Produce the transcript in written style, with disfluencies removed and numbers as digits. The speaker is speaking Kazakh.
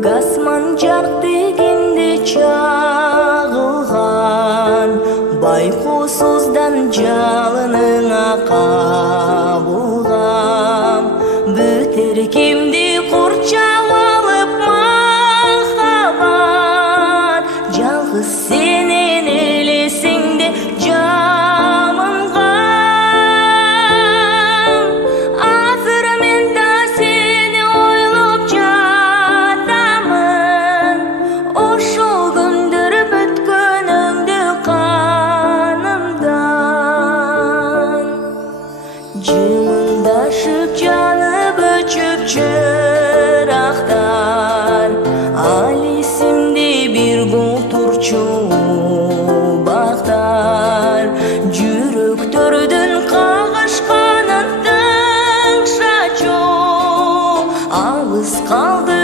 көк асман жарық дегенде чағылған, байқусыздан жалыныңа қабылғам. Бөтер кемде құрчап алып махаббат, жалғыз сенен елесіңде жамынғам. Азыр мен да сені ойлап жатамын, ошол күндөрүп өткөнүңдү канымдан. Жымыңдашып жанып өчүп чырактар, ал эсимде бир гол турчу бактар. Жүрөктөрдүн кагышканын тыңша чоң, алыс калды